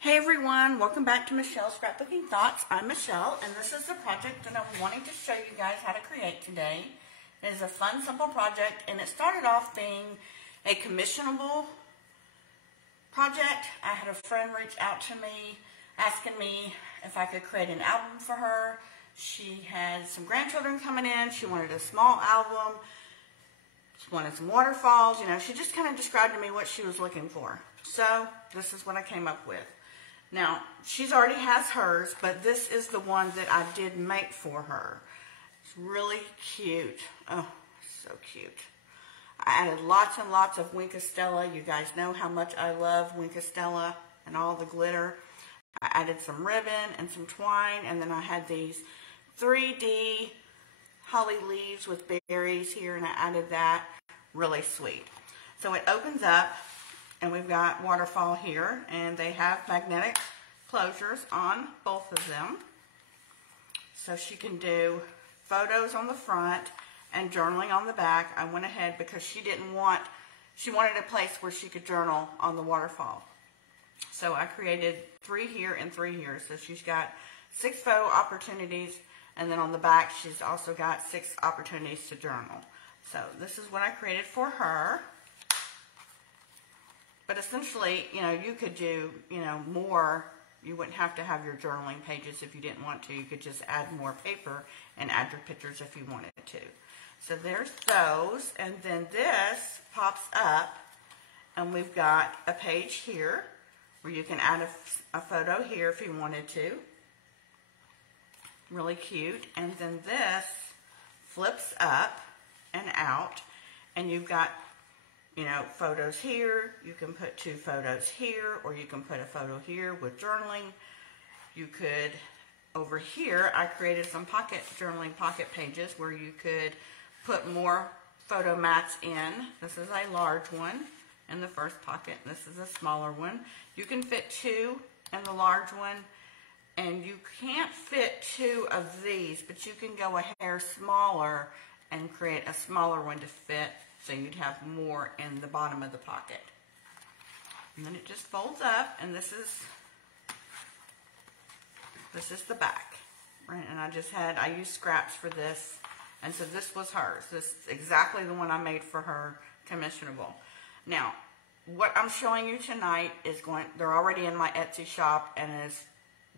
Hey everyone, welcome back to Michelle's Scrapbooking Thoughts. I'm Michelle, and this is the project that I'm wanting to show you guys how to create today. It is a fun, simple project, and it started off being a commissionable project. I had a friend reach out to me asking me if I could create an album for her. She had some grandchildren coming in. She wanted a small album. She wanted some waterfalls. You know, she just kind of described to me what she was looking for. So this is what I came up with. Now, she's already has hers, but this is the one that I did make for her. It's really cute. Oh, so cute. I added lots and lots of Wink Stella. You guys know how much I love Wink Stella and all the glitter. I added some ribbon and some twine, and then I had these 3D holly leaves with berries here, and I added that. Really sweet. So it opens up, and we've got waterfall here, and they have magnetic closures on both of them. So she can do photos on the front and journaling on the back. I went ahead because she wanted a place where she could journal on the waterfall. So I created 3 here and 3 here. So she's got 6 photo opportunities, and then on the back she's also got 6 opportunities to journal. So this is what I created for her. But essentially, you know, you could do, you know, more. You wouldn't have to have your journaling pages if you didn't want to. You could just add more paper and add your pictures if you wanted to. So there's those. And then this pops up, and we've got a page here where you can add a photo here if you wanted to. Really cute. And then this flips up and out, and you've got, you know, photos here. You can put 2 photos here, or you can put a photo here with journaling. You could, over here, I created some journaling pocket pages where you could put more photo mats in. This is a large one in the first pocket. This is a smaller one. You can fit 2 in the large one, and you can't fit 2 of these, but you can go a hair smaller and create a smaller one to fit, so you'd have more in the bottom of the pocket. And then it just folds up, and this is the back. Right? And I used scraps for this, and so this was hers. This is exactly the one I made for her, commissionable. Now, what I'm showing you tonight they're already in my Etsy shop, and is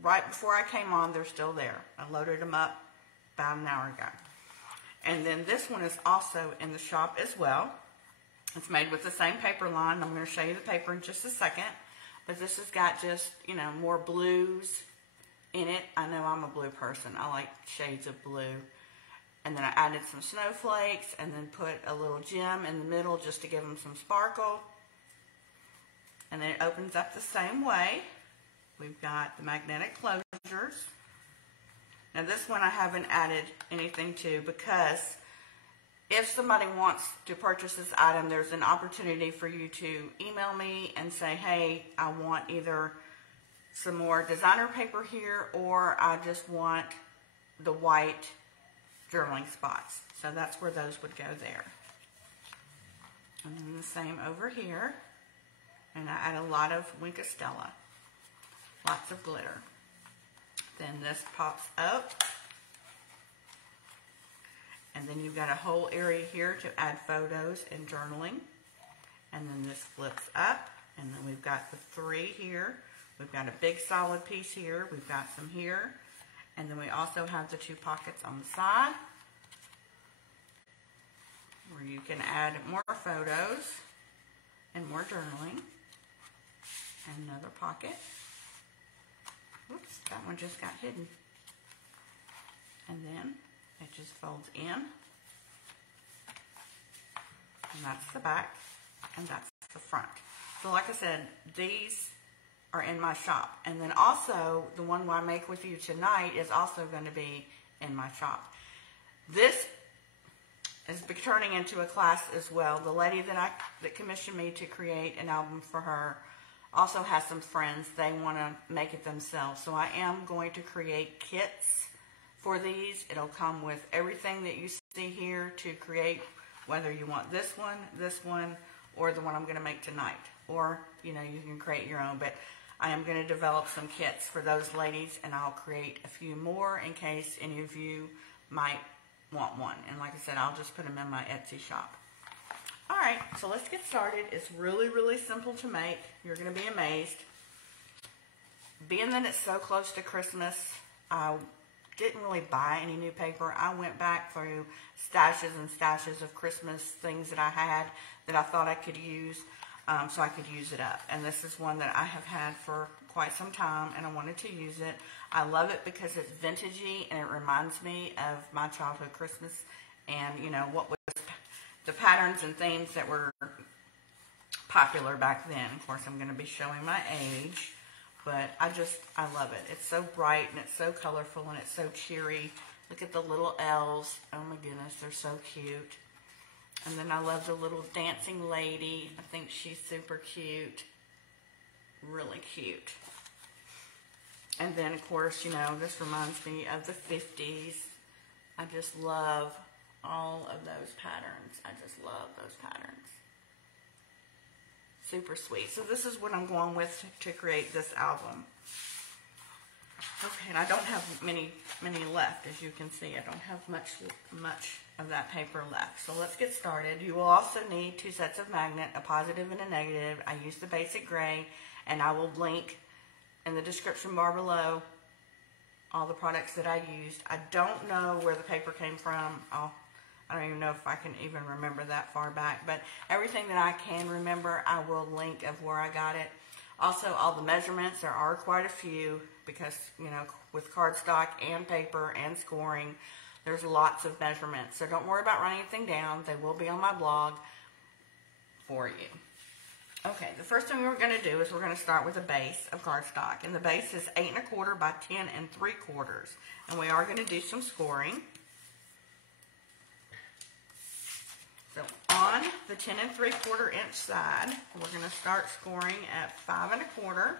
right before I came on, they're still there. I loaded them up about an hour ago. And then this one is also in the shop as well. It's made with the same paper line. I'm going to show you the paper in just a second. But this has got just, you know, more blues in it. I know I'm a blue person. I like shades of blue. And then I added some snowflakes, and then put a little gem in the middle just to give them some sparkle. And then it opens up the same way. We've got the magnetic closures. Now this one I haven't added anything to, because if somebody wants to purchase this item, there's an opportunity for you to email me and say, hey, I want either some more designer paper here, or I just want the white journaling spots. So that's where those would go there. And then the same over here. And I add a lot of Wink Stella. Lots of glitter. Then this pops up, and then you've got a whole area here to add photos and journaling. And then this flips up, and then we've got the 3 here. We've got a big solid piece here. We've got some here, and then we also have the 2 pockets on the side where you can add more photos and more journaling. And another pocket. Oops, that one just got hidden. And then it just folds in. And that's the back, and that's the front. So like I said, these are in my shop. And then also, the one I make with you tonight is also going to be in my shop. This is turning into a class as well. The lady that commissioned me to create an album for her also has some friends. They want to make it themselves. So I am going to create kits for these. It'll come with everything that you see here to create, whether you want this one, or the one I'm going to make tonight. Or, you know, you can create your own. But I am going to develop some kits for those ladies, and I'll create a few more in case any of you might want one. And like I said, I'll just put them in my Etsy shop. Alright, so let's get started. It's really, really simple to make. You're going to be amazed. Being that it's so close to Christmas, I didn't really buy any new paper. I went back through stashes and stashes of Christmas things that I had that I thought I could use, so I could use it up. And this is one that I have had for quite some time, and I wanted to use it. I love it because it's vintagey, and it reminds me of my childhood Christmas, and you know, what was the patterns and themes that were popular back then. Of course, I'm going to be showing my age, but I love it. It's so bright, and it's so colorful, and it's so cheery. Look at the little elves. Oh my goodness, they're so cute. And then I love the little dancing lady. I think she's super cute. Really cute. And then, of course, you know, this reminds me of the 50s. I just love all of those patterns. I just love those patterns. Super sweet. So this is what I'm going with to create this album. Okay, and I don't have many left, as you can see. I don't have much of that paper left. So let's get started. You will also need 2 sets of magnet, a positive and a negative. I used the basic gray, and I will link in the description bar below all the products that I used. I don't know where the paper came from. I don't even know if I can even remember that far back, but everything that I can remember, I will link of where I got it. Also, all the measurements, there are quite a few because, you know, with cardstock and paper and scoring, there's lots of measurements. So don't worry about writing anything down. They will be on my blog for you. Okay, the first thing we're going to do is we're going to start with a base of cardstock. And the base is 8 1/4 by 10 3/4. And we are going to do some scoring. So on the 10 3/4 inch side, we're going to start scoring at 5 1/4.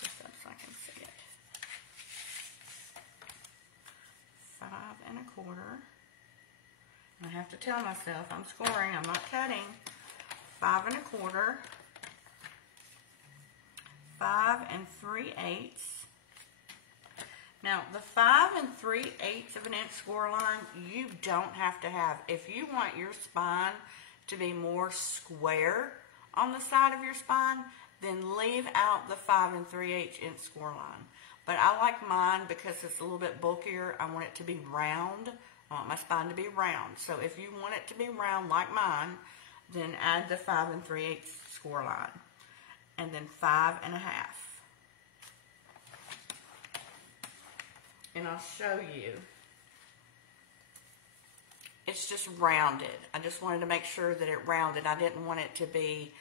Just so I can see it. 5 1/4. I have to tell myself I'm scoring, I'm not cutting. 5 1/4. 5 3/8. Now, the 5 3/8 of an inch score line, you don't have to have. If you want your spine to be more square on the side of your spine, then leave out the 5 3/8 inch score line. But I like mine because it's a little bit bulkier. I want it to be round. I want my spine to be round. So if you want it to be round like mine, then add the 5 3/8 score line. And then 5 1/2. And I'll show you. It's just rounded. I just wanted to make sure that it rounded. I didn't want it to be,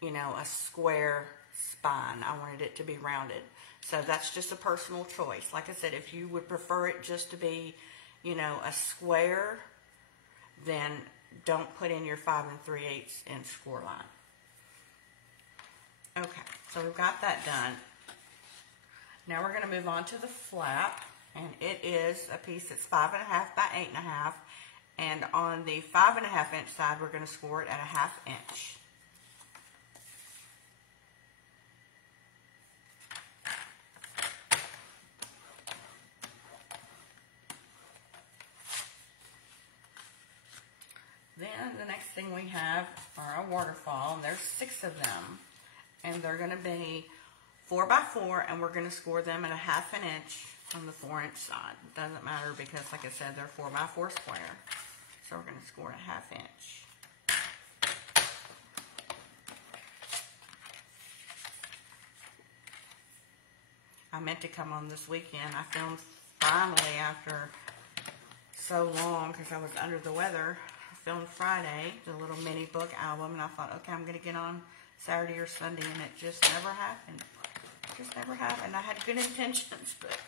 you know, a square spine. I wanted it to be rounded. So that's just a personal choice. Like I said, if you would prefer it just to be, you know, a square, then don't put in your 5 3/8 inch score line. Okay, so we've got that done. Now we're going to move on to the flap. And it is a piece that's 5 1/2 by 8 1/2. And on the 5 1/2 inch side, we're going to score it at a 1/2 inch. Then the next thing we have are a waterfall, and there's 6 of them. And they're going to be 4 by 4, and we're going to score them at a 1/2 inch on the 4 inch side. It doesn't matter because, like I said, they're 4 by 4 square. So we're going to score a 1/2 inch. I meant to come on this weekend. I filmed finally after so long because I was under the weather. I filmed Friday, the little mini book album, and I thought, okay, I'm going to get on Saturday or Sunday, and it just never happened. It just never happened. I had good intentions, but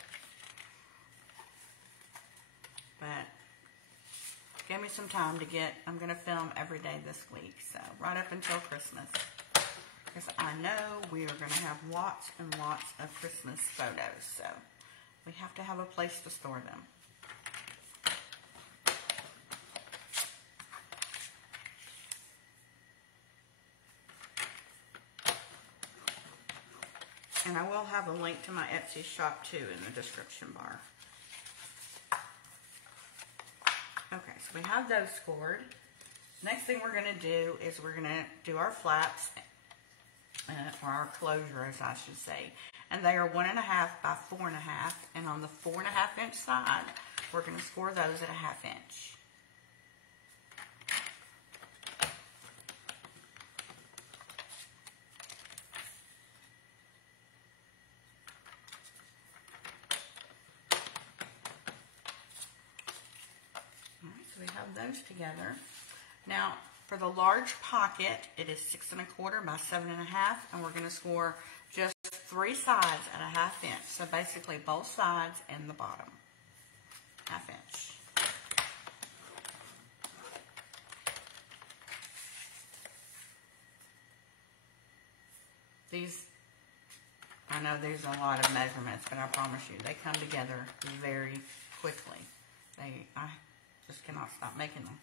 give me some time to get, I'm going to film every day this week, so right up until Christmas. Because I know we are going to have lots and lots of Christmas photos, so we have to have a place to store them. And I will have a link to my Etsy shop too in the description bar. Okay, so we have those scored. Next thing we're going to do is we're going to do our flaps, or our closure, as I should say. And they are 1.5 by 4.5. And on the 4.5 inch side, we're going to score those at 1/2 inch. So we have those together. Now, for the large pocket, it is 6 1/4 by 7.5, and we're going to score just 3 sides at 1/2 inch. So basically both sides and the bottom, 1/2 inch. These, I know there's a lot of measurements, but I promise you, they come together very quickly. I just cannot stop making them.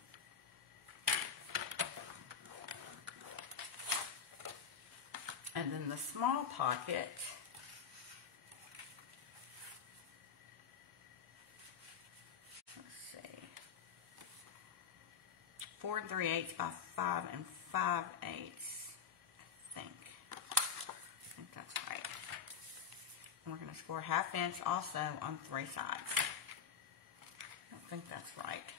And then the small pocket, let's see, 4 3/8 by 5 5/8, I think that's right. And we're going to score 1/2 inch also on 3 sides. I think that's right.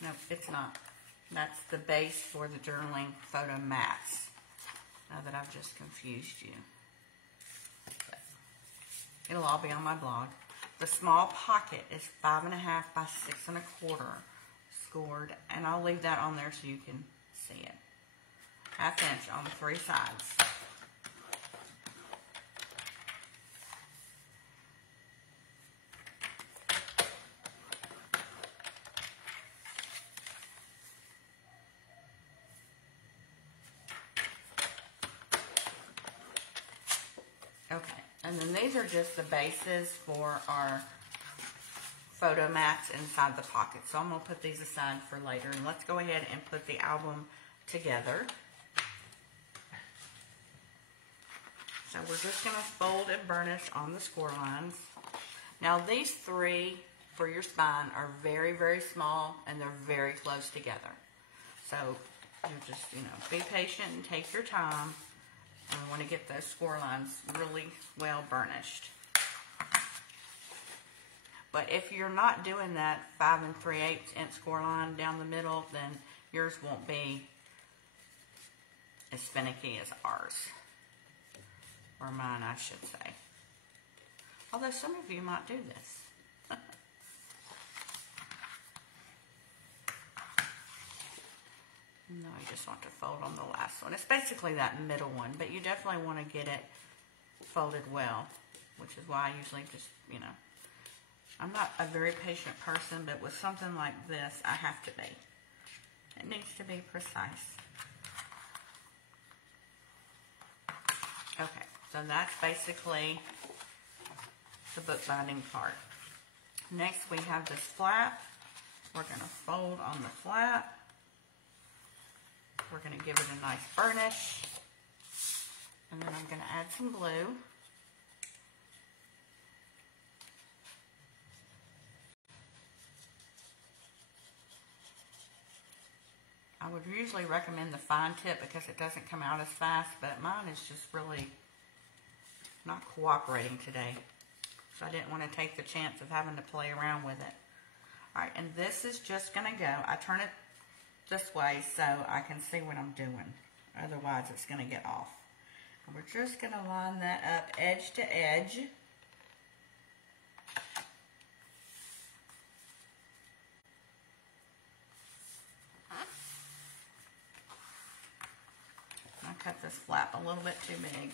No, it's not. That's the base for the journaling photo mats. Now that I've just confused you. But it'll all be on my blog. The small pocket is 5.5 by 6 1/4 scored, and I'll leave that on there so you can see it. 1/2 inch on the 3 sides. Okay, and then these are just the bases for our photo mats inside the pocket. So I'm going to put these aside for later, and let's go ahead and put the album together. So we're just going to fold and burnish on the score lines. Now these 3 for your spine are very, very small, and they're very close together. So you just, be patient and take your time. And we want to get those score lines really well burnished. But if you're not doing that 5 3/8 inch score line down the middle, then yours won't be as finicky as ours. Or mine, I should say. Although some of you might do this. No, you just want to fold on the last one. It's basically that middle one, but you definitely want to get it folded well, which is why I usually just, I'm not a very patient person, but with something like this, I have to be. It needs to be precise. Okay, so that's basically the bookbinding part. Next, we have this flap. We're going to fold on the flap. We're going to give it a nice burnish. And then I'm going to add some glue. I would usually recommend the fine tip because it doesn't come out as fast, but mine is just really not cooperating today. So I didn't want to take the chance of having to play around with it. Alright, and this is just going to go. I turn it this way so I can see what I'm doing. Otherwise it's going to get off. And we're just going to line that up edge to edge. I cut this flap a little bit too big.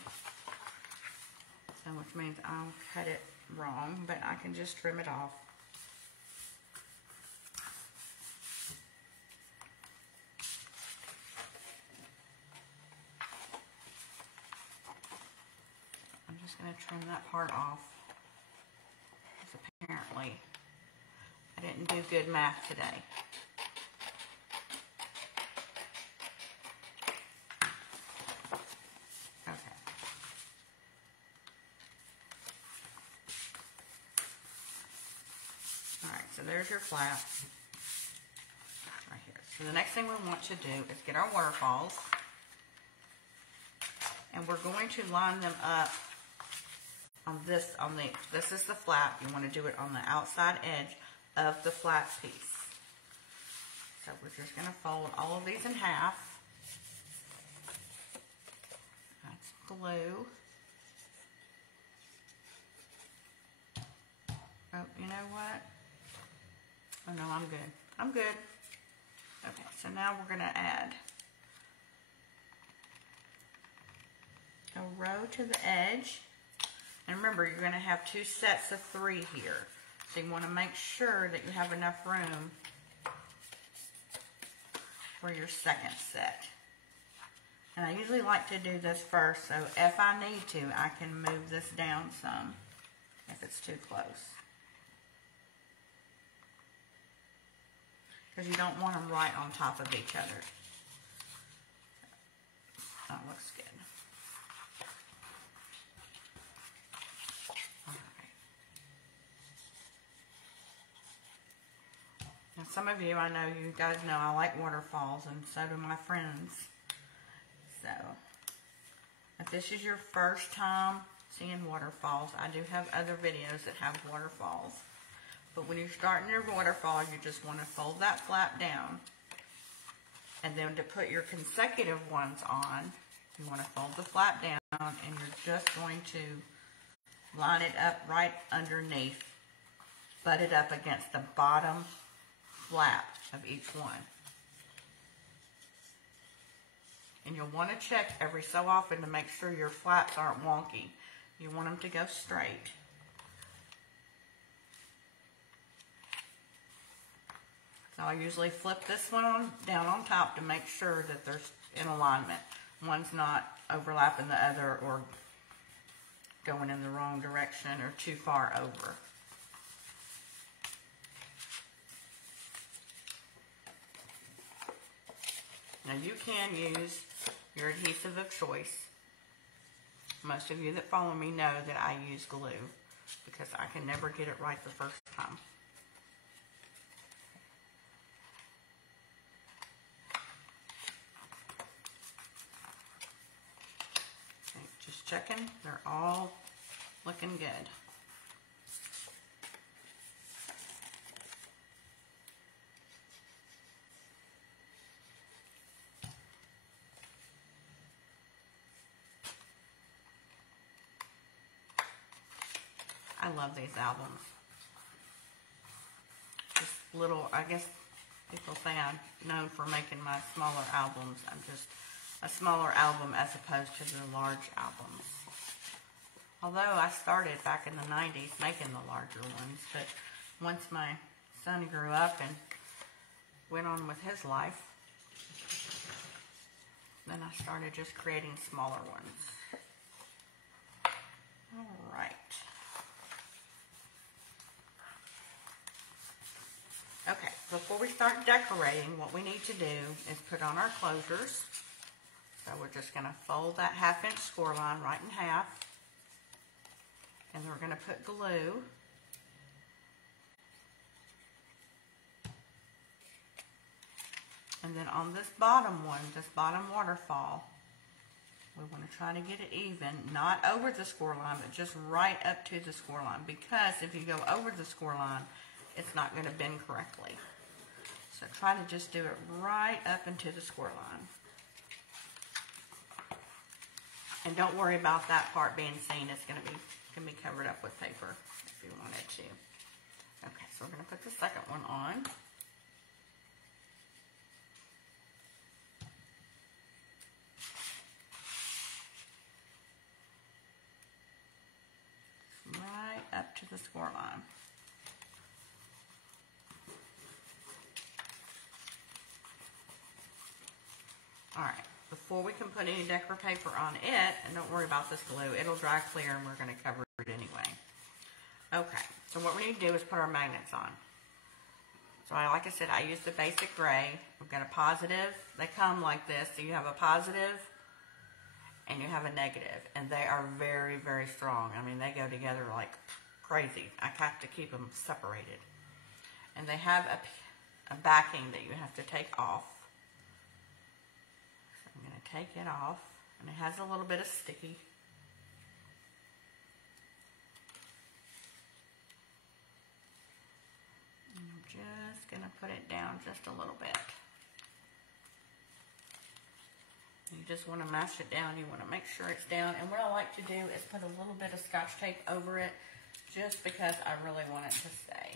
So which means I'll cut it wrong, but I can just trim it off. I'm just going to trim that part off, because apparently I didn't do good math today. so there's your flap right here. So the next thing we want to do is get our waterfalls, and we're going to line them up on this, this is the flap. You want to do it on the outside edge of the flap piece. So we're just going to fold all of these in half. That's glue. Oh, you know what? Oh no, I'm good. I'm good. Okay, so now we're going to add a row to the edge. And remember, you're going to have 2 sets of 3 here. So you want to make sure that you have enough room for your second set. And I usually like to do this first, so if I need to, I can move this down some if it's too close. Because you don't want them right on top of each other. That looks good. Now, some of you, I know you guys know I like waterfalls, and so do my friends. So, if this is your first time seeing waterfalls, I do have other videos that have waterfalls. But when you're starting your waterfall, you just want to fold that flap down. And then to put your consecutive ones on, you want to fold the flap down, and you're just going to line it up right underneath, butt it up against the bottom flap of each one. And you'll want to check every so often to make sure your flaps aren't wonky. You want them to go straight. So I usually flip this one down on top to make sure that they're in alignment. One's not overlapping the other or going in the wrong direction or too far over. Now you can use your adhesive of choice. Most of you that follow me know that I use glue because I can never get it right the first time. Okay, just checking, they're all looking good. I love these albums. Just little, I guess people say I'm known for making my smaller albums. I'm just a smaller album as opposed to the large albums. Although I started back in the 90s making the larger ones, but once my son grew up and went on with his life, then I started just creating smaller ones. All right. Okay, before we start decorating, what we need to do is put on our closures. So we're just going to fold that 1/2 inch score line right in half. And we're going to put glue. And then on this bottom one, this bottom waterfall, we want to try to get it even, not over the score line, but just right up to the score line. Because if you go over the score line, it's not going to bend correctly. So try to just do it right up into the score line. And don't worry about that part being seen. It's going to be covered up with paper if you wanted to. Okay, so we're going to put the second one on. Right up to the score line. Alright, before we can put any decor paper on it, and don't worry about this glue, it'll dry clear and we're going to cover it anyway. Okay, so what we need to do is put our magnets on. So like I said, I use the basic gray. We've got a positive. They come like this. So you have a positive and you have a negative. And they are very, very strong. I mean, they go together like crazy. I have to keep them separated. and they have a backing that you have to take off. So I'm going to take it off, and it has a little bit of sticky. And I'm just going to put it down just a little bit. You just want to mash it down. You want to make sure it's down. And what I like to do is put a little bit of Scotch tape over it, just because I really want it to stay.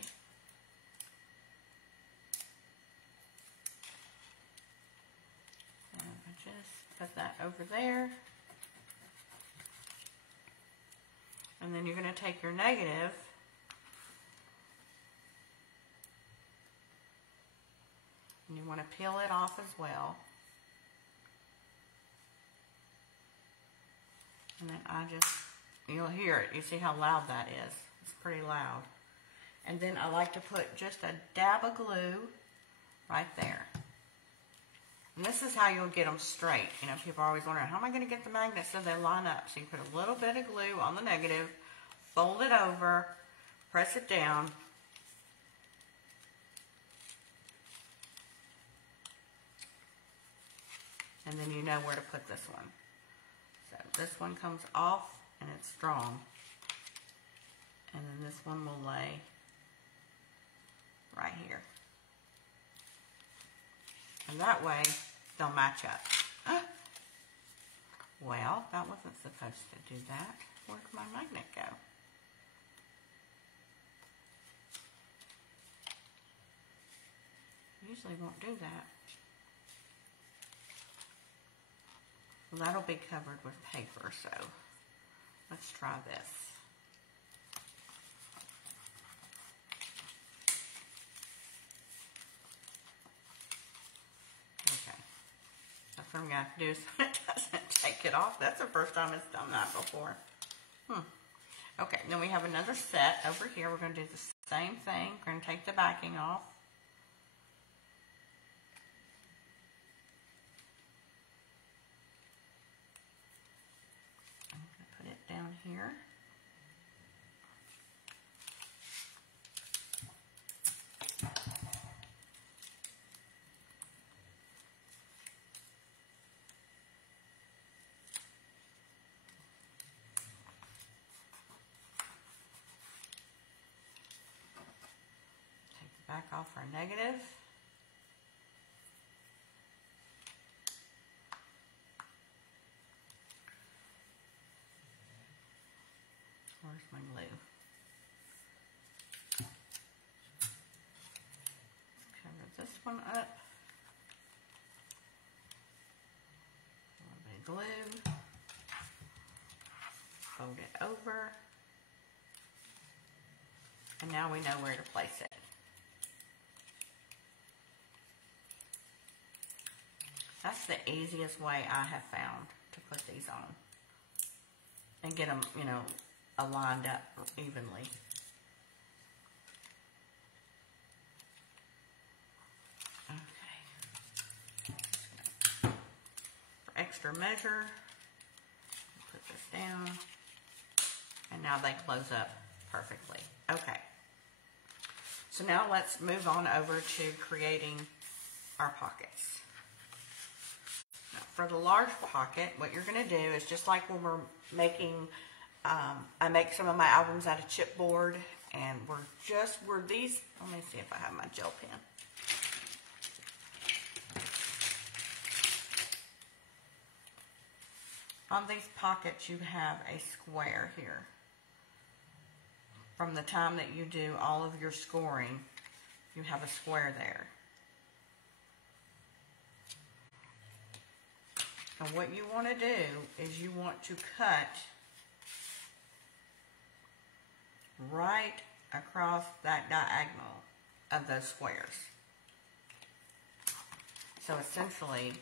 And I just put that over there. And then you're going to take your negative and you want to peel it off as well. And then you'll hear it. You see how loud that is. It's pretty loud. And then I like to put just a dab of glue right there. And this is how you'll get them straight. You know, people are always wondering, how am I going to get the magnets so they line up? So you put a little bit of glue on the negative, fold it over, press it down. And then you know where to put this one. So this one comes off and it's strong. And then this one will lay right here. And that way they'll match up. Well, that wasn't supposed to do that. Where'd my magnet go? Usually won't do that. Well, that'll be covered with paper, so let's try this. Okay. That's what I'm going to have to do so it doesn't take it off. That's the first time it's done that before. Okay, then we have another set over here. We're going to do the same thing. We're going to take the backing off. Down here. Take the back off our negative. Where's my glue? Let's cover this one up. A little bit of glue. Fold it over. And now we know where to place it. That's the easiest way I have found to put these on. And get them, you know, aligned up evenly. Okay. For extra measure, put this down. And now they close up perfectly. Okay. So now let's move on over to creating our pockets. Now, for the large pocket, what you're going to do is just like when we're making I make some of my albums out of chipboard, and we're these, let me see if I have my gel pen. On these pockets, you have a square here. From the time that you do all of your scoring, you have a square there. And what you want to do is you want to cut right across that diagonal of those squares. So essentially,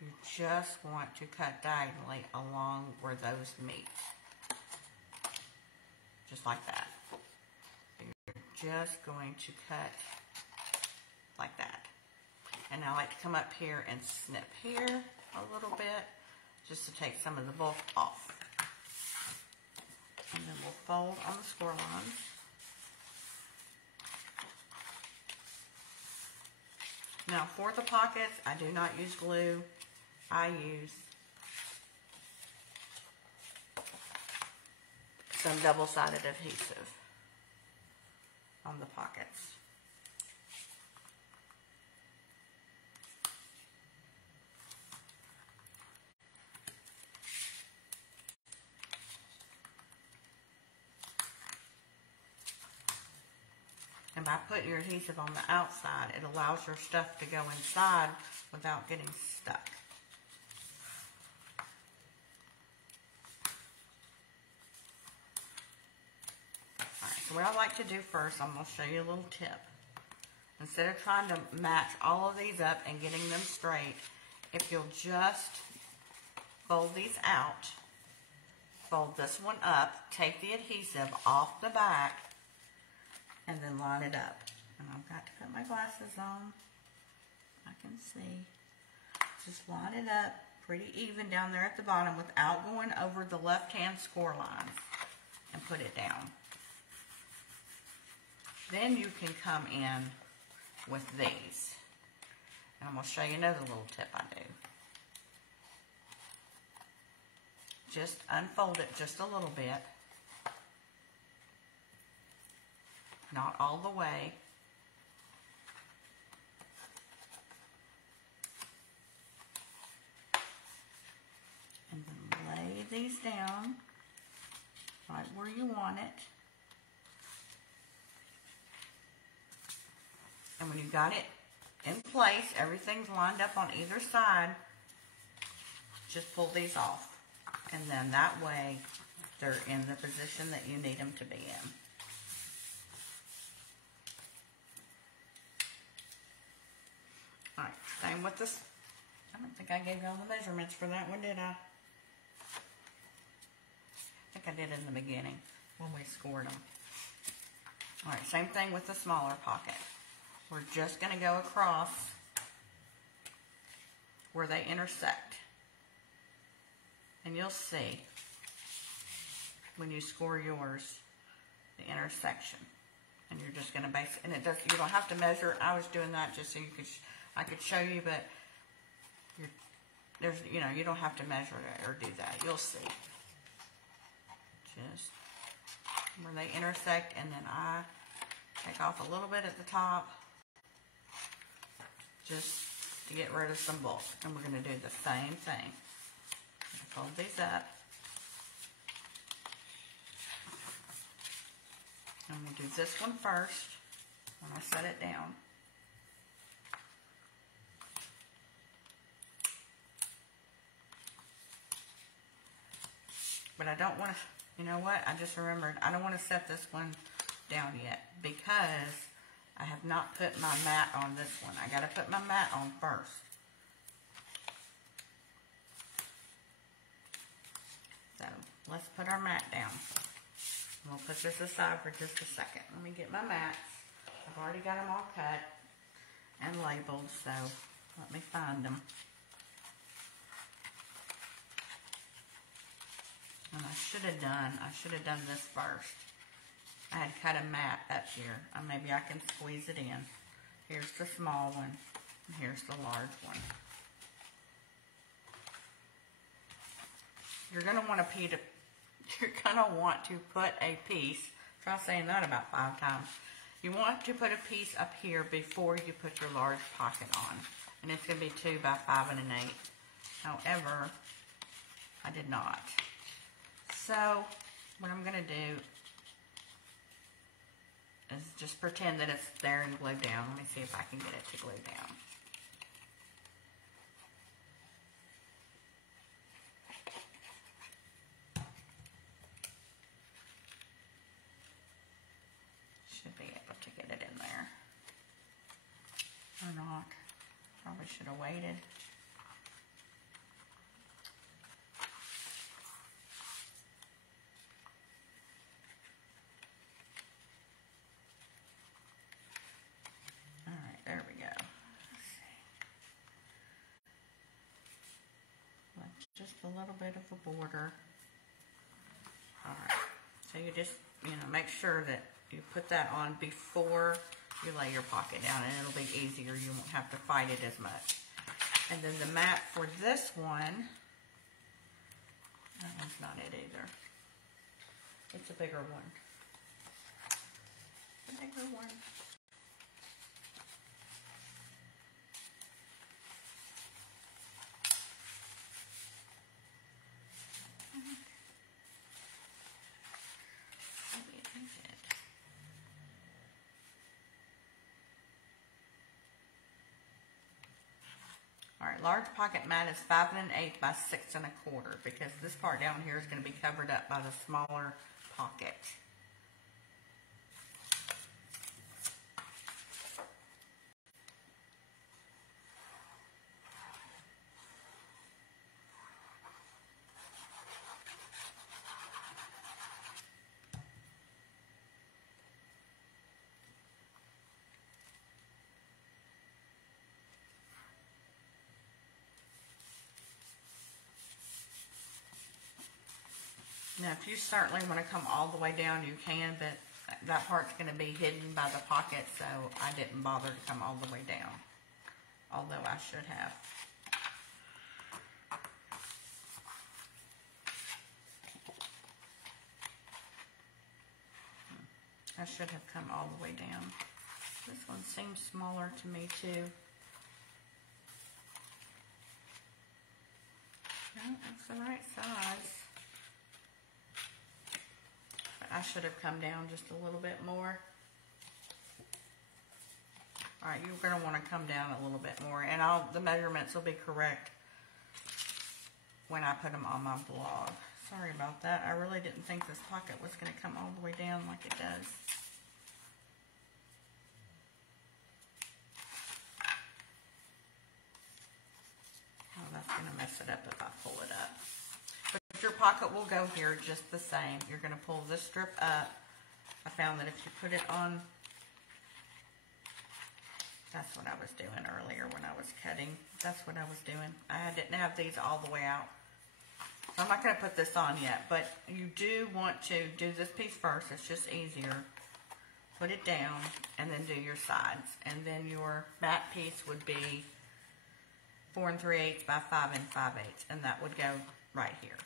you just want to cut diagonally along where those meet. Just like that. You're just going to cut like that. And I like to come up here and snip here a little bit just to take some of the bulk off. And then we'll fold on the score lines. Now for the pockets, I do not use glue. I use some double-sided adhesive on the pockets. And by putting your adhesive on the outside, it allows your stuff to go inside without getting stuck. Alright, so what I like to do first, I'm going to show you a little tip. Instead of trying to match all of these up and getting them straight, if you'll just fold these out, fold this one up, take the adhesive off the back, and then line it up. And I've got to put my glasses on. I can see. Just line it up pretty even down there at the bottom without going over the left-hand score lines, and put it down. Then you can come in with these. And I'm going to show you another little tip I do. Just unfold it just a little bit. Not all the way. And then lay these down right where you want it. And when you got it in place, everything's lined up on either side, just pull these off. And then that way, they're in the position that you need them to be in. Alright, same with this. I don't think I gave you all the measurements for that one, did I? I think I did in the beginning when we scored them. Alright, same thing with the smaller pocket. We're just going to go across where they intersect. And you'll see when you score yours, the intersection. And you're just going to base it. And it does, you don't have to measure. I was doing that just so you could, I could show you, but there's, you know, you don't have to measure it or do that. You'll see. Just where they intersect, and then I take off a little bit at the top just to get rid of some bulk. And we're going to do the same thing. Fold these up. And we'll do this one first when I set it down. But I don't want to, you know what, I just remembered, I don't want to set this one down yet because I have not put my mat on this one. I got to put my mat on first. So let's put our mat down. We'll put this aside for just a second. Let me get my mats. I've already got them all cut and labeled, so let me find them. And I should have done this first. I had cut a mat up here. Maybe I can squeeze it in. Here's the small one, and here's the large one. You're gonna want to put a piece. Try saying that about 5 times. You want to put a piece up here before you put your large pocket on, and it's gonna be 2 by 5 1/8. However, I did not. So what I'm gonna do is just pretend that it's there and glued down. Let me see if I can get it to glue down. Should be able to get it in there. Or not. Probably should have waited. Alright, there we go. Let's see. Like just a little bit of a border. Alright. So you just, make sure that you put that on before you lay your pocket down, and it'll be easier. You won't have to fight it as much. And then the mat for this one, that one's not it either. It's a bigger one. A bigger one. Alright, large pocket mat is 5 1/8 by 6 1/4 because this part down here is going to be covered up by the smaller pocket. Now, if you certainly want to come all the way down, you can, but that part's going to be hidden by the pocket, so I didn't bother to come all the way down, although I should have. I should have come all the way down. This one seems smaller to me, too. No, it's the right size. I should have come down just a little bit more. Alright, you're going to want to come down a little bit more, and the measurements will be correct when I put them on my blog. Sorry about that. I really didn't think this pocket was going to come all the way down like it does. Oh, that's going to mess it up if I pull it up. But your pocket will go here just the same. You're going to pull this strip up. I found that if you put it on, that's what I was doing earlier when I was cutting. That's what I was doing. I didn't have these all the way out. I'm not going to put this on yet, but you do want to do this piece first. It's just easier. Put it down and then do your sides. And then your back piece would be 4 3/8 by 5 5/8, and that would go right here.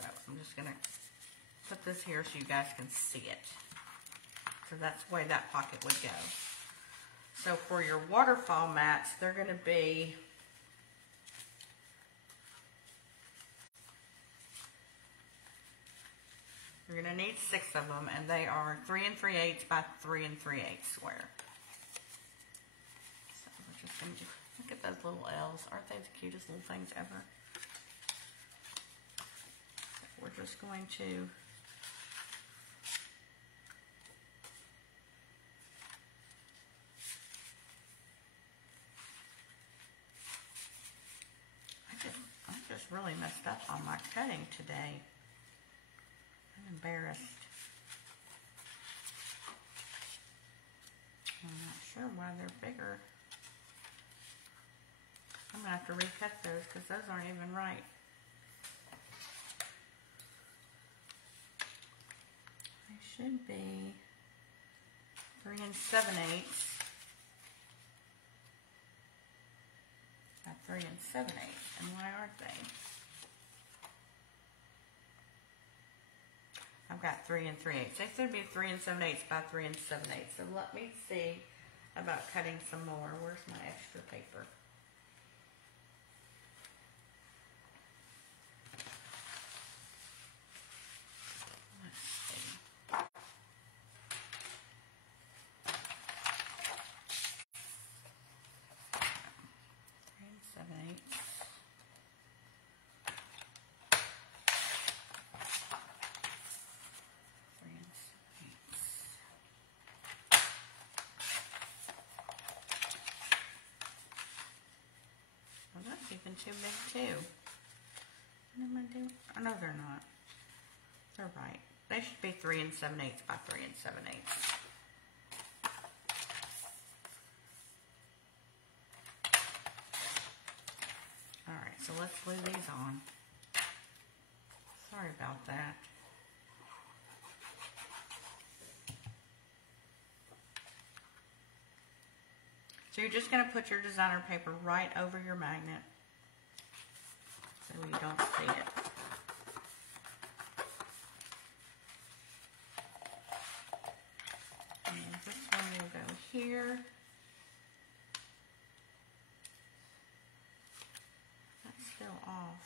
So I'm just going to put this here so you guys can see it. So that's the way that pocket would go. So for your waterfall mats, they're going to be you're going to need 6 of them, and they are 3 3/8 by 3 3/8 square. So we're just going to look at those little L's. Aren't they the cutest little things ever? We're just going to I just really messed up on my cutting today. I'm embarrassed. I'm not sure why they're bigger. I'm going to have to recut those because those aren't even right. They should be 3 7/8 by 3 7/8. And why aren't they? I've got 3 3/8. They should be 3 7/8 by 3 7/8. So let me see about cutting some more. Where's my extra paper? Let's see. 3 7/8. Even too big too. What am I doing? Oh, no, they're not. They're right. They should be 3 7/8 by 3 7/8. Alright, so let's glue these on. Sorry about that. So you're just going to put your designer paper right over your magnet so you don't see it. And this one will go here. That's still off.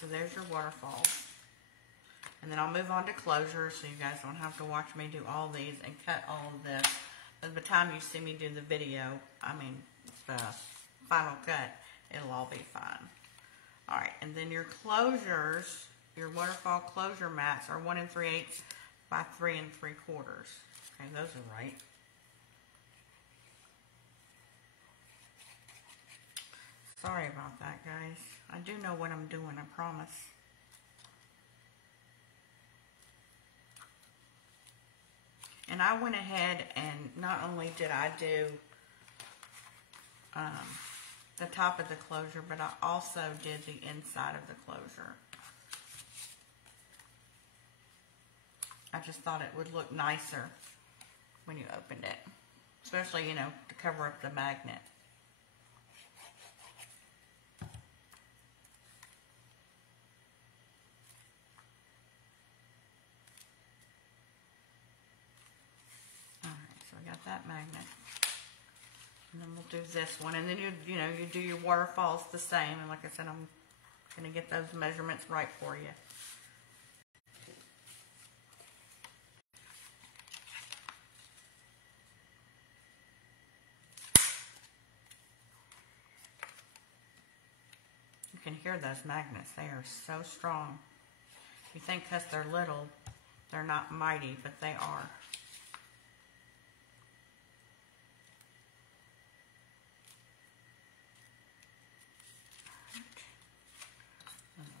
So there's your waterfalls. And then I'll move on to closure so you guys don't have to watch me do all these and cut all of this. By the time you see me do the video, I mean the final cut, it'll all be fine. Alright, and then your closures, your waterfall closure mats are 1 3/8 by 3 3/4. Okay, those are right. Sorry about that, guys. I do know what I'm doing, I promise. And I went ahead and not only did I do the top of the closure, but I also did the inside of the closure. I just thought it would look nicer when you opened it. Especially, you know, to cover up the magnet. That magnet, and then we'll do this one, and then you know you do your waterfalls the same. And like I said, I'm gonna get those measurements right for you. You can hear those magnets; they are so strong. You think because they're little, they're not mighty, but they are.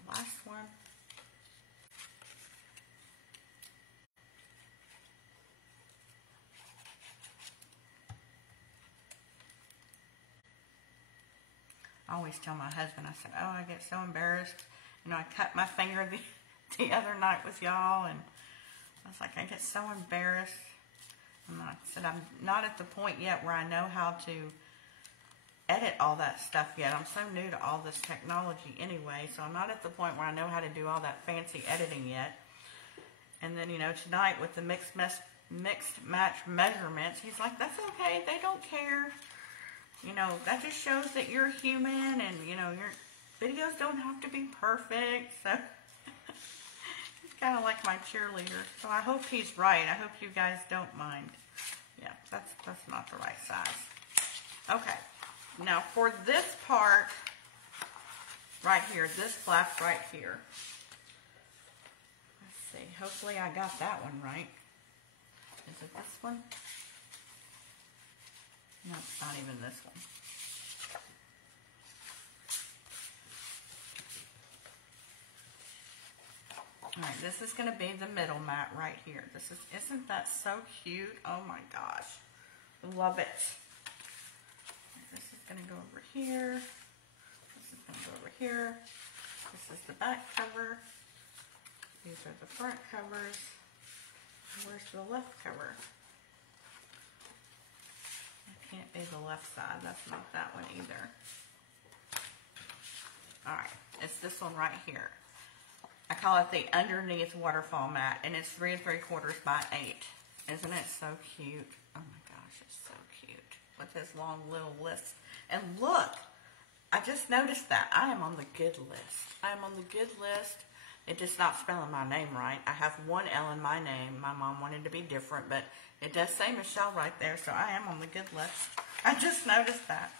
Last one. I always tell my husband, I said, oh, I get so embarrassed. You know, I cut my finger the other night with y'all, and I was like, I get so embarrassed. And I said, I'm not at the point yet where I know how to edit all that stuff yet. I'm so new to all this technology anyway, so I'm not at the point where I know how to do all that fancy editing yet. And then, you know, tonight with the mixed match measurements, he's like, that's okay, they don't care. You know, that just shows that you're human, and, you know, your videos don't have to be perfect. So he's kind of like my cheerleader. So I hope he's right. I hope you guys don't mind. Yeah, that's not the right size. Okay. Now for this part right here, this flap right here. Let's see, hopefully I got that one right. Is it this one? No, it's not even this one. Alright, this is going to be the middle mat right here. Isn't that so cute? Oh my gosh. Love it. This is going to go over here. This is going to go over here. This is the back cover. These are the front covers. Where's the left cover? That can't be the left side. That's not that one either. Alright, it's this one right here. I call it the underneath waterfall mat, and it's 3 3/4 by 8. Isn't it so cute? Oh my gosh, it's so cute. With his long little list. And look, I just noticed that. I am on the good list. I am on the good list. It's just not spelling my name right. I have one L in my name. My mom wanted to be different, but it does say Michelle right there, so I am on the good list. I just noticed that.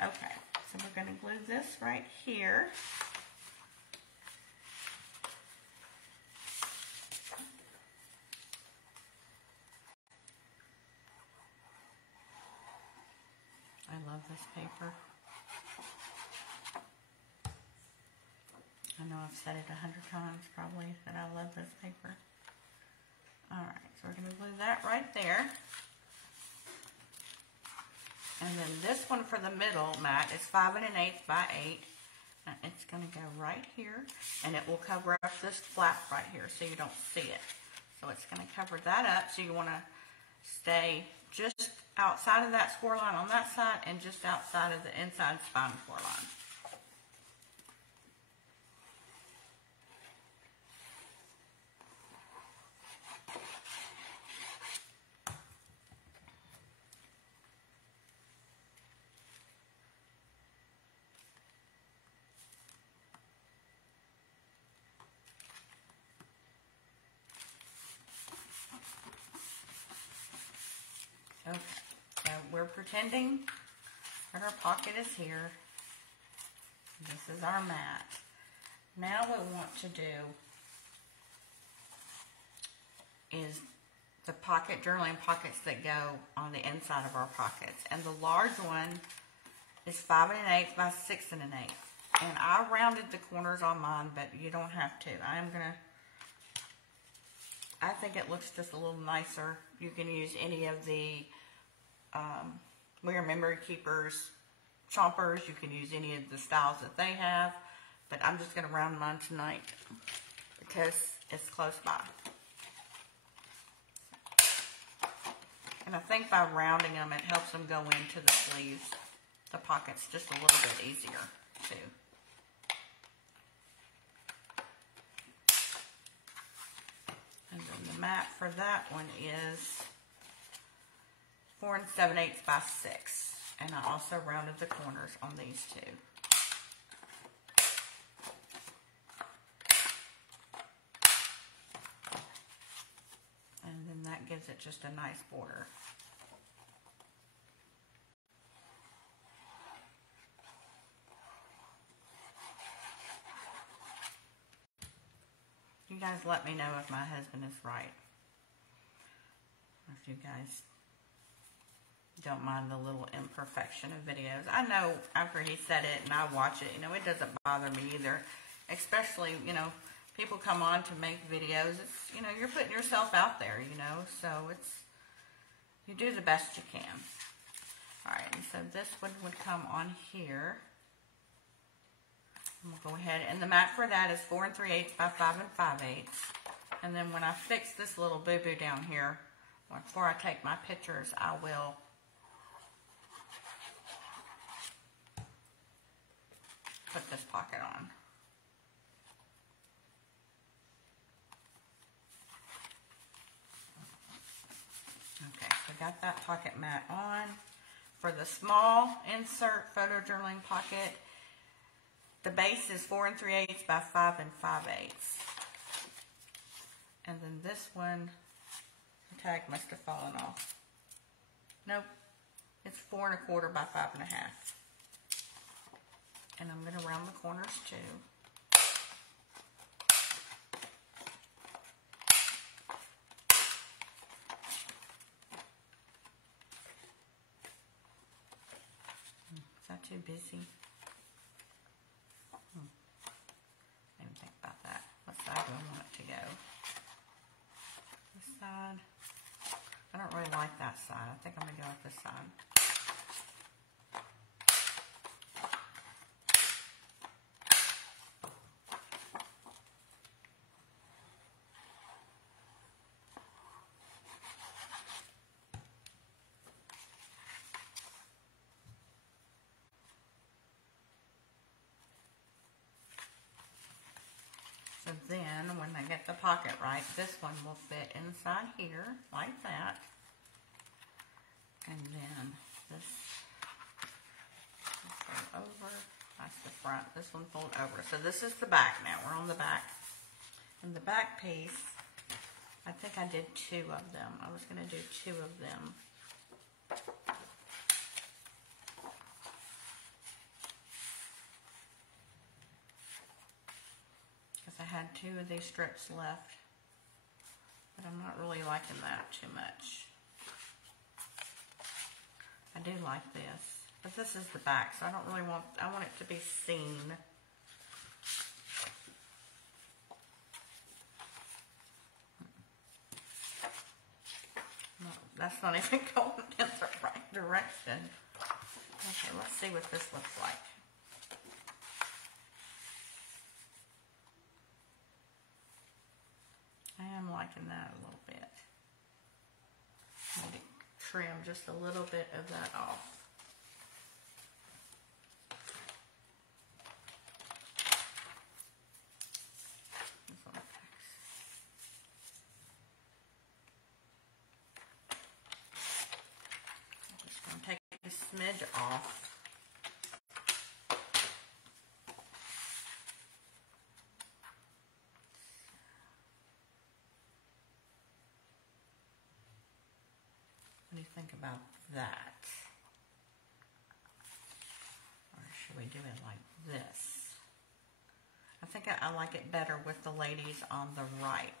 Okay, so we're going to glue this right here. I love this paper. know I've said it 100 times probably that I love this paper. Alright, so we're going to glue that right there. And then this one for the middle mat is 5 1/8 by 8. And it's going to go right here, and it will cover up this flap right here so you don't see it. So it's going to cover that up, so you want to stay just outside of that score line on that side and just outside of the inside spine score line. Okay, so we're pretending that our pocket is here. This is our mat. Now what we want to do is the pocket journaling pockets that go on the inside of our pockets. And the large one is 5 1/8 by 6 1/8. And I rounded the corners on mine, but you don't have to. I think it looks just a little nicer. You can use any of the Wear Memory Keepers chompers. You can use any of the styles that they have. But I'm just going to round mine tonight because it's close by. And I think by rounding them, it helps them go into the sleeves, the pockets, just a little bit easier too. And then the mat for that one is 4 7/8 by 6. And I also rounded the corners on these two. And then that gives it just a nice border. You guys let me know if my husband is right. If you guys don't mind the little imperfection of videos. I know after he said it and I watch it, it doesn't bother me either. Especially, people come on to make videos. It's, you're putting yourself out there, so you do the best you can. Alright, and so this one would come on here. And we'll go ahead, and the mat for that is 4 3/8 by 5 5/8. And then when I fix this little boo-boo down here, before I take my pictures, I will put this pocket on. Okay, so got that pocket mat on. For the small insert photo journaling pocket, the base is 4 3/8 by 5 5/8. And then this one, the tag must have fallen off. Nope, it's 4 1/4 by 5 1/2. And I'm going to round the corners too. Is that too busy? Let me think about that. What side do I want it to go? This side? I don't really like that side. I think I'm going to go with this side. So then, when I get the pocket right, this one will fit inside here, like that. And then this will fold over. That's the front. This one fold over. So this is the back now. We're on the back. And the back piece, I think I did 2 of them. I was going to do 2 of them. I had 2 of these strips left, but I'm not really liking that too much. I do like this, but this is the back, so I don't really want, I want it to be seen. That's not even going in the right direction. Okay, let's see what this looks like. I am liking that a little bit. I need to trim just a little bit of that off. I'm just going to take a smidge off. What do you think about that? Or should we do it like this? I think I like it better with the ladies on the right.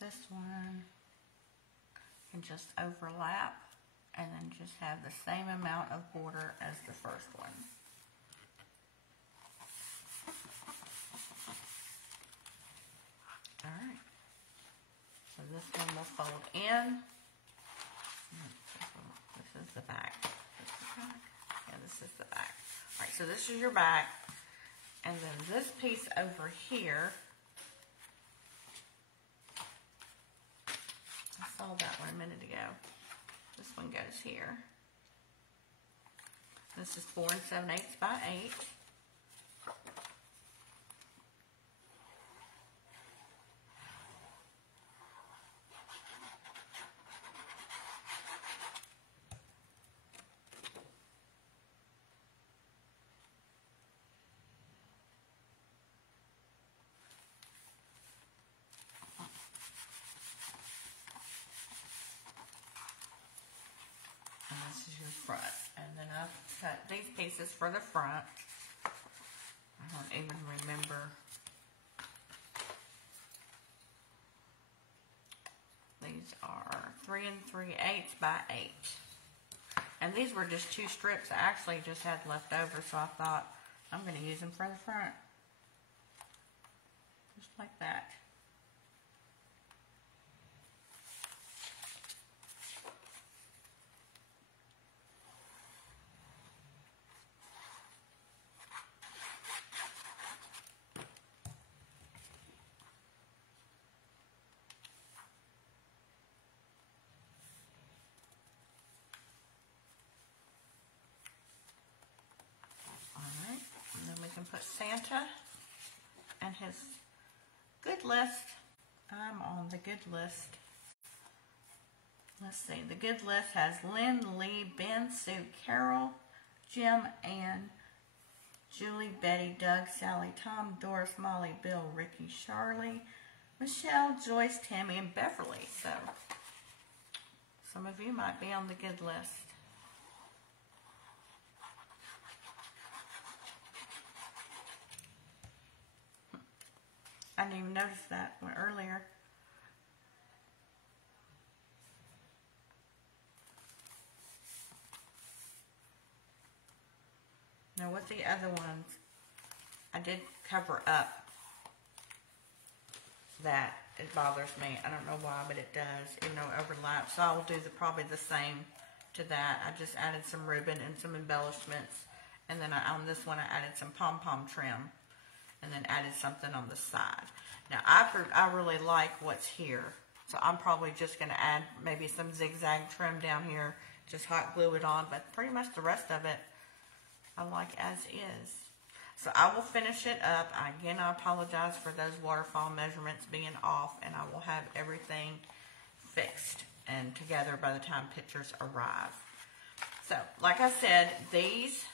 This one can just overlap and then just have the same amount of border as the first one. Alright, so this one will fold in. This is the back. Yeah, this is the back. Alright, so this is your back. And then this piece over here, I saw that one a minute ago. This one goes here. This is 4 7/8 by 8. This is your front, and then I've cut these pieces for the front. I don't even remember. These are 3 3/8 by 8, and these were just 2 strips I actually just had left over, so I thought I'm going to use them for the front, just like that. Put Santa and his good list. I'm on the good list. Let's see. The good list has Lynn, Lee, Ben, Sue, Carol, Jim, Ann, Julie, Betty, Doug, Sally, Tom, Doris, Molly, Bill, Ricky, Charlie, Michelle, Joyce, Tammy, and Beverly. So some of you might be on the good list. I didn't even notice that one earlier. Now with the other ones, I did cover up that. It bothers me. I don't know why, but it does. Even though it overlaps. So I will do probably the same to that. I just added some ribbon and some embellishments. And then on this one I added some pom-pom trim. And then added something on the side. Now, I really like what's here. So I'm probably just going to add maybe some zigzag trim down here. Just hot glue it on. But pretty much the rest of it, I like as is. So I will finish it up. Again, I apologize for those waterfall measurements being off. And I will have everything fixed and together by the time pictures arrive. So, like I said, these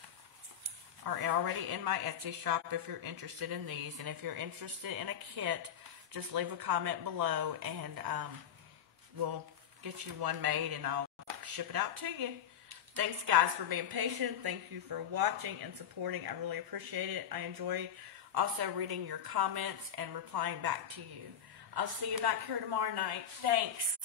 are already in my Etsy shop if you're interested in these. And if you're interested in a kit, just leave a comment below and we'll get you one made and I'll ship it out to you. Thanks guys for being patient. Thank you for watching and supporting. I really appreciate it. I enjoy also reading your comments and replying back to you. I'll see you back here tomorrow night. Thanks.